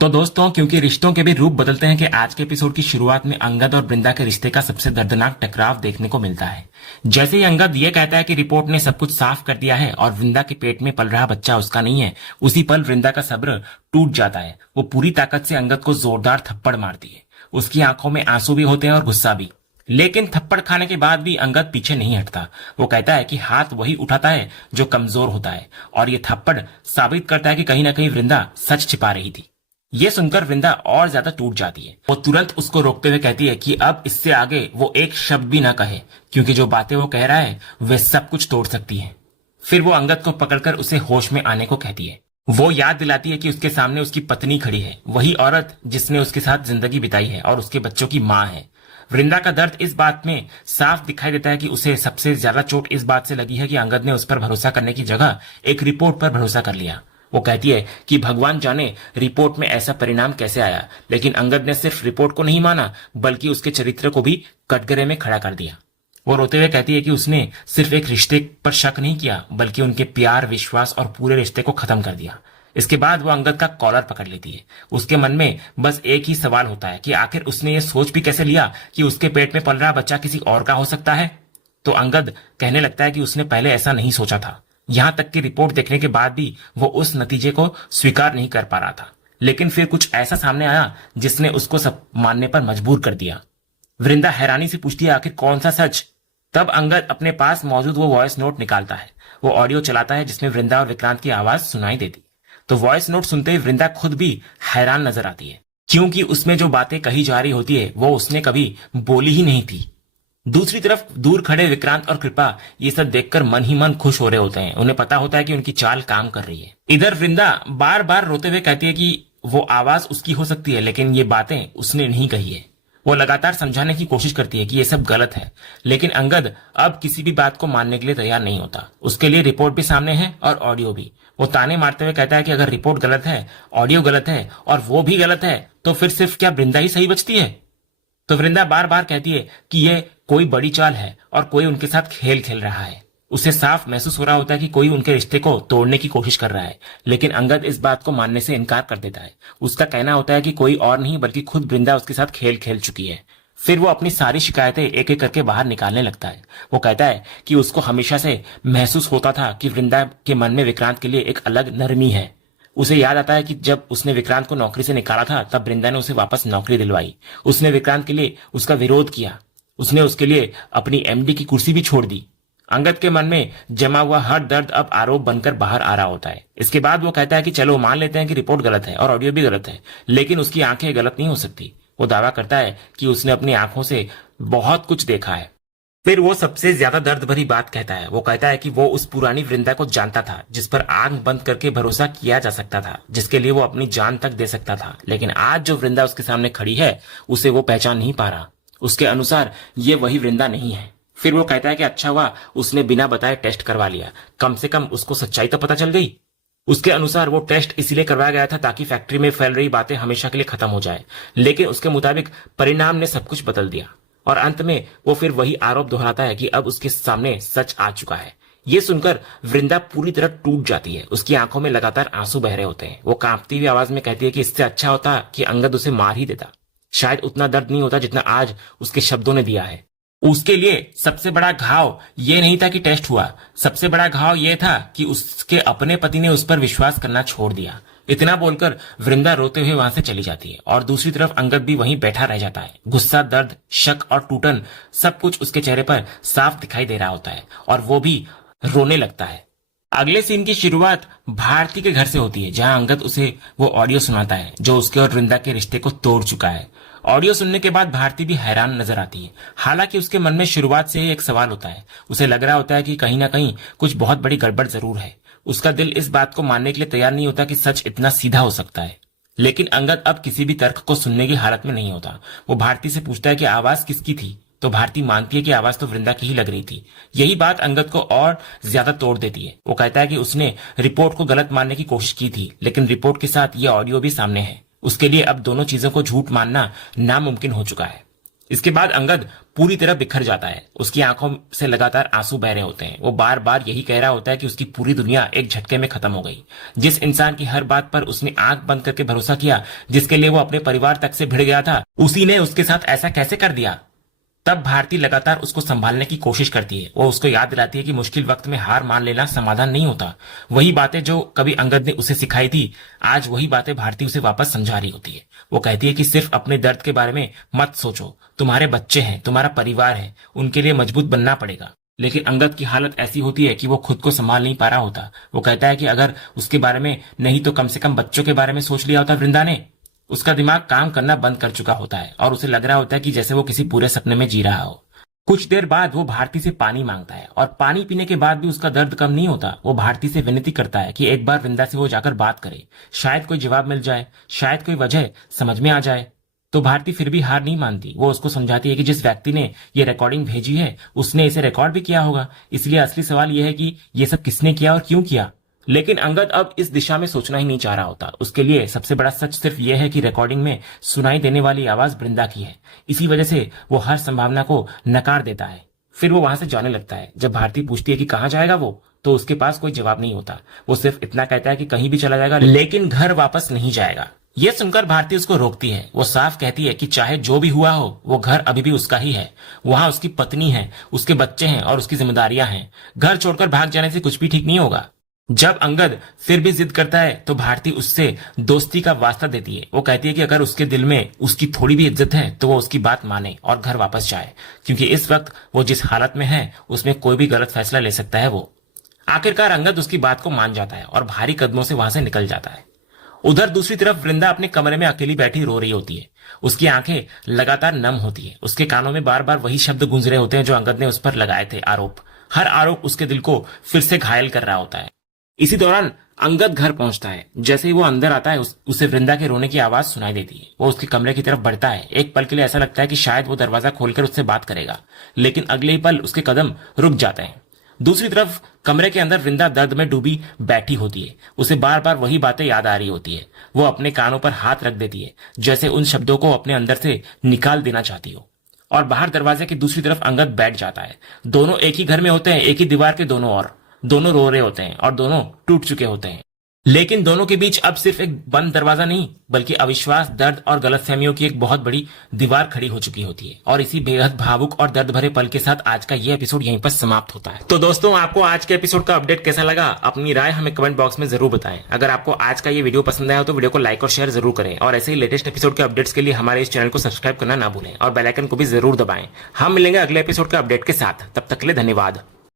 तो दोस्तों, क्योंकि रिश्तों के भी रूप बदलते हैं कि आज के एपिसोड की शुरुआत में अंगद और वृंदा के रिश्ते का सबसे दर्दनाक टकराव देखने को मिलता है। जैसे ही अंगद ये कहता है कि रिपोर्ट ने सब कुछ साफ कर दिया है और वृंदा के पेट में पल रहा बच्चा उसका नहीं है, उसी पल वृंदा का सब्र टूट जाता है। वो पूरी ताकत से अंगद को जोरदार थप्पड़ मारती है। उसकी आंखों में आंसू भी होते हैं और गुस्सा भी। लेकिन थप्पड़ खाने के बाद भी अंगद पीछे नहीं हटता। वो कहता है कि हाथ वही उठाता है जो कमजोर होता है, और ये थप्पड़ साबित करता है कि कहीं ना कहीं वृंदा सच छिपा रही थी। ये सुनकर वृंदा और ज्यादा टूट जाती है। वो तुरंत उसको रोकते हुए कहती है कि अब इससे आगे वो एक शब्द भी ना कहे, क्योंकि जो बातें वो कह रहा है वे सब कुछ तोड़ सकती हैं। फिर वो अंगद को पकड़कर उसे होश में आने को कहती है। वो याद दिलाती है कि उसके सामने उसकी पत्नी खड़ी है, वही औरत जिसने उसके साथ जिंदगी बिताई है और उसके बच्चों की माँ है। वृंदा का दर्द इस बात में साफ दिखाई देता है कि उसे सबसे ज्यादा चोट इस बात से लगी है कि अंगद ने उस पर भरोसा करने की जगह एक रिपोर्ट पर भरोसा कर लिया। वो कहती है कि भगवान जाने रिपोर्ट में ऐसा परिणाम कैसे आया, लेकिन अंगद ने सिर्फ रिपोर्ट को नहीं माना बल्कि उसके चरित्र को भी कटघरे में खड़ा कर दिया। वो रोते हुए कहती है कि उसने सिर्फ एक रिश्ते पर शक नहीं किया बल्कि उनके प्यार, विश्वास और पूरे रिश्ते को खत्म कर दिया। इसके बाद वो अंगद का कॉलर पकड़ लेती है। उसके मन में बस एक ही सवाल होता है कि आखिर उसने ये सोच भी कैसे लिया कि उसके पेट में पल रहा बच्चा किसी और का हो सकता है। तो अंगद कहने लगता है कि उसने पहले ऐसा नहीं सोचा था। यहां तक कि रिपोर्ट देखने के बाद भी वो उस नतीजे को स्वीकार नहीं कर पा रहा था। लेकिन फिर कुछ ऐसा सामने आया जिसने उसको सब मानने पर मजबूर कर दिया। वृंदा हैरानी से पूछती है, आखिर कौन सा सच? तब अंगद अपने पास मौजूद वो वॉइस नोट निकालता है। वो ऑडियो चलाता है जिसमें वृंदा और विक्रांत की आवाज सुनाई देती। तो वॉइस नोट सुनते ही वृंदा खुद भी हैरान नजर आती है, क्योंकि उसमें जो बातें कही जा रही होती है वो उसने कभी बोली ही नहीं थी। दूसरी तरफ दूर खड़े विक्रांत और कृपा ये सब देखकर मन ही मन खुश हो रहे होते हैं। उन्हें पता होता है कि उनकी चाल काम कर रही है। इधर वृंदा बार बार रोते हुए कहती है कि वो आवाज उसकी हो सकती है, लेकिन ये बातें उसने नहीं कही है। वो लगातार समझाने की कोशिश करती है कि ये सब गलत है, लेकिन अंगद अब किसी भी बात को मानने के लिए तैयार नहीं होता। उसके लिए रिपोर्ट भी सामने है और ऑडियो भी। वो ताने मारते हुए कहता है कि अगर रिपोर्ट गलत है, ऑडियो गलत है और वो भी गलत है, तो फिर सिर्फ क्या वृंदा ही सही बचती है? तो वृंदा बार बार कहती है कि ये कोई बड़ी चाल है और कोई उनके साथ खेल खेल रहा है। उसे साफ महसूस हो रहा होता है कि कोई उनके रिश्ते को तोड़ने की कोशिश कर रहा है, लेकिन अंगद इस बात को मानने से इनकार कर देता है। उसका कहना होता है कि कोई और नहीं बल्कि खुद वृंदा उसके साथ खेल खेल चुकी है। फिर वो अपनी सारी शिकायतें एक एक करके बाहर निकालने लगता है। वो कहता है कि उसको हमेशा से महसूस होता था कि वृंदा के मन में विक्रांत के लिए एक अलग नरमी है। उसे याद आता है कि जब उसने विक्रांत को नौकरी से निकाला था तब वृंदा ने उसे वापस नौकरी दिलवाई। उसने विक्रांत के लिए उसका विरोध किया। उसने उसके लिए अपनी एमडी की कुर्सी भी छोड़ दी। अंगद के मन में जमा हुआ हर दर्द अब आरोप बनकर बाहर आ रहा होता है। इसके बाद वो कहता है कि चलो मान लेते हैं कि रिपोर्ट गलत है और ऑडियो भी गलत है, लेकिन उसकी आंखें गलत नहीं हो सकती। वो दावा करता है कि उसने अपनी आंखों से बहुत कुछ देखा है। फिर वो सबसे ज्यादा दर्द भरी बात कहता है। वो कहता है कि वो उस पुरानी वृंदा को जानता था जिस पर आंख बंद करके भरोसा किया जा सकता था, जिसके लिए वो अपनी जान तक दे सकता था। लेकिन आज जो वृंदा उसके सामने खड़ी है उसे वो पहचान नहीं पा रहा। उसके अनुसार ये वही वृंदा नहीं है। फिर वो कहता है कि अच्छा हुआ उसने बिना बताए टेस्ट करवा लिया, कम से कम उसको सच्चाई तो पता चल गई। उसके अनुसार वो टेस्ट इसलिए करवाया गया था ताकि फैक्ट्री में फैल रही बातें हमेशा के लिए खत्म हो जाए, लेकिन उसके मुताबिक परिणाम ने सब कुछ बदल दिया। और अंत में वो फिर वही आरोप दोहराता है कि अब उसके सामने सच आ चुका है। ये सुनकर वृंदा पूरी तरह टूट जाती है। उसकी आंखों में लगातार आंसू बह रहे होते हैं। वो कांपती हुई आवाज में कहती है कि इससे अच्छा होता कि अंगद उसे मार ही देता। शायद उतना दर्द नहीं होता जितना आज उसके शब्दों ने दिया है। उसके लिए सबसे बड़ा घाव ये नहीं था कि टेस्ट हुआ, सबसे बड़ा घाव ये था कि उसके अपने पति ने उस पर विश्वास करना छोड़ दिया। इतना बोलकर वृंदा रोते हुए वहां से चली जाती है और दूसरी तरफ अंगद भी वहीं बैठा रह जाता है। गुस्सा, दर्द, शक और टूटन सब कुछ उसके चेहरे पर साफ दिखाई दे रहा होता है और वो भी रोने लगता है। अगले सीन की शुरुआत भारती के घर से होती है, जहां अंगद उसे वो ऑडियो सुनाता है जो उसके और वृंदा के रिश्ते को तोड़ चुका है। ऑडियो सुनने के बाद भारती भी हैरान नजर आती है। हालांकि उसके मन में शुरुआत से ही एक सवाल होता है। उसे लग रहा होता है कि कहीं ना कहीं कुछ बहुत बड़ी गड़बड़ जरूर है। उसका दिल इस बात को मानने के लिए तैयार नहीं होता कि सच इतना सीधा हो सकता है। लेकिन अंगद अब किसी भी तर्क को सुनने की हालत में नहीं होता। वो भारती से पूछता है कि आवाज किसकी थी, तो भारती मानती है कि आवाज तो वृंदा की ही लग रही थी। यही बात अंगद को और ज्यादा तोड़ देती है। वो कहता है कि उसने रिपोर्ट को गलत मानने की कोशिश की थी, लेकिन रिपोर्ट के साथ ये ऑडियो भी सामने है। उसके लिए अब दोनों चीजों को झूठ मानना नामुमकिन हो चुका है। इसके बाद अंगद पूरी तरह बिखर जाता है। उसकी आंखों से लगातार आंसू बह रहे होते हैं। वो बार बार यही कह रहा होता है कि उसकी पूरी दुनिया एक झटके में खत्म हो गई। जिस इंसान की हर बात पर उसने आंख बंद करके भरोसा किया, जिसके लिए वो अपने परिवार तक से भिड़ गया था, उसी ने उसके साथ ऐसा कैसे कर दिया। तब भारती लगातार उसको संभालने की कोशिश करती है। वो उसको याद दिलाती है कि मुश्किल वक्त में हार मान लेना समाधान नहीं होता। वही बातें जो कभी अंगद ने उसे सिखाई थी, आज वही बातें भारती उसे वापस समझा रही होती है। वो कहती है कि सिर्फ अपने दर्द के बारे में मत सोचो, तुम्हारे बच्चे हैं, तुम्हारा परिवार है, उनके लिए मजबूत बनना पड़ेगा। लेकिन अंगद की हालत ऐसी होती है कि वो खुद को संभाल नहीं पा रहा होता। वो कहता है कि अगर उसके बारे में नहीं तो कम से कम बच्चों के बारे में सोच लिया होता वृंदा ने। उसका दिमाग काम करना बंद कर चुका होता है और उसे लग रहा होता है कि जैसे वो किसी पूरे सपने में जी रहा हो। कुछ देर बाद वो भारती से पानी मांगता है और पानी पीने के बाद भी उसका दर्द कम नहीं होता। वो भारती से विनती करता है कि एक बार वृंदा से वो जाकर बात करे, शायद कोई जवाब मिल जाए, शायद कोई वजह समझ में आ जाए। तो भारती फिर भी हार नहीं मानती। वो उसको समझाती है कि जिस व्यक्ति ने ये रिकॉर्डिंग भेजी है उसने इसे रिकॉर्ड भी किया होगा, इसलिए असली सवाल यह है कि ये सब किसने किया और क्यों किया। लेकिन अंगद अब इस दिशा में सोचना ही नहीं चाह रहा होता। उसके लिए सबसे बड़ा सच सिर्फ यह है कि रिकॉर्डिंग में सुनाई देने वाली आवाज वृंदा की है। इसी वजह से वो हर संभावना को नकार देता है। फिर वो वहां से जाने लगता है। जब भारती पूछती है कि कहाँ जाएगा वो, तो उसके पास कोई जवाब नहीं होता। वो सिर्फ इतना कहता है कि कहीं भी चला जाएगा, लेकिन घर वापस नहीं जाएगा। यह सुनकर भारती उसको रोकती है। वो साफ कहती है कि चाहे जो भी हुआ हो, वो घर अभी भी उसका ही है। वहां उसकी पत्नी है, उसके बच्चे हैं और उसकी जिम्मेदारियां हैं। घर छोड़कर भाग जाने से कुछ भी ठीक नहीं होगा। जब अंगद फिर भी जिद करता है तो भारती उससे दोस्ती का वास्ता देती है। वो कहती है कि अगर उसके दिल में उसकी थोड़ी भी इज्जत है तो वो उसकी बात माने और घर वापस जाए, क्योंकि इस वक्त वो जिस हालत में है उसमें कोई भी गलत फैसला ले सकता है। वो आखिरकार अंगद उसकी बात को मान जाता है और भारी कदमों से वहां से निकल जाता है। उधर दूसरी तरफ वृंदा अपने कमरे में अकेली बैठी रो रही होती है। उसकी आंखें लगातार नम होती है। उसके कानों में बार बार वही शब्द गूंज रहे होते हैं जो अंगद ने उस पर लगाए थे, आरोप। हर आरोप उसके दिल को फिर से घायल कर रहा होता है। इसी दौरान अंगद घर पहुंचता है। जैसे ही वो अंदर आता है उसे वृंदा के रोने की आवाज सुनाई देती है। वो उसके कमरे की तरफ बढ़ता है। एक पल के लिए ऐसा लगता है कि शायद वो दरवाजा खोलकर उससे बात करेगा, लेकिन अगले ही पल उसके कदम रुक जाते हैं। दूसरी तरफ कमरे के अंदर वृंदा दर्द में डूबी बैठी होती है। उसे बार बार वही बातें याद आ रही होती है। वो अपने कानों पर हाथ रख देती है, जैसे उन शब्दों को अपने अंदर से निकाल देना चाहती हो। और बाहर दरवाजे की दूसरी तरफ अंगद बैठ जाता है। दोनों एक ही घर में होते हैं, एक ही दीवार के दोनों ओर। दोनों रो रहे होते हैं और दोनों टूट चुके होते हैं, लेकिन दोनों के बीच अब सिर्फ एक बंद दरवाजा नहीं, बल्कि अविश्वास, दर्द और गलतफहमियों की एक बहुत बड़ी दीवार खड़ी हो चुकी होती है। और इसी बेहद भावुक और दर्द भरे पल के साथ आज का ये एपिसोड यहीं पर समाप्त होता है। तो दोस्तों, आपको आज के एपिसोड का अपडेट कैसा लगा, अपनी राय हमें कमेंट बॉक्स में जरूर बताएं। अगर आपको आज का ये वीडियो पसंद आया हो तो वीडियो को लाइक और शेयर जरूर करें, और ऐसे ही लेटेस्ट एपिसोड के अपडेट्स के लिए हमारे इस चैनल को सब्सक्राइब करना ना भूलें और बेल आइकन को भी जरूर दबाएं। हम मिलेंगे अगले एपिसोड के अपडेट के साथ। तब तक के लिए धन्यवाद।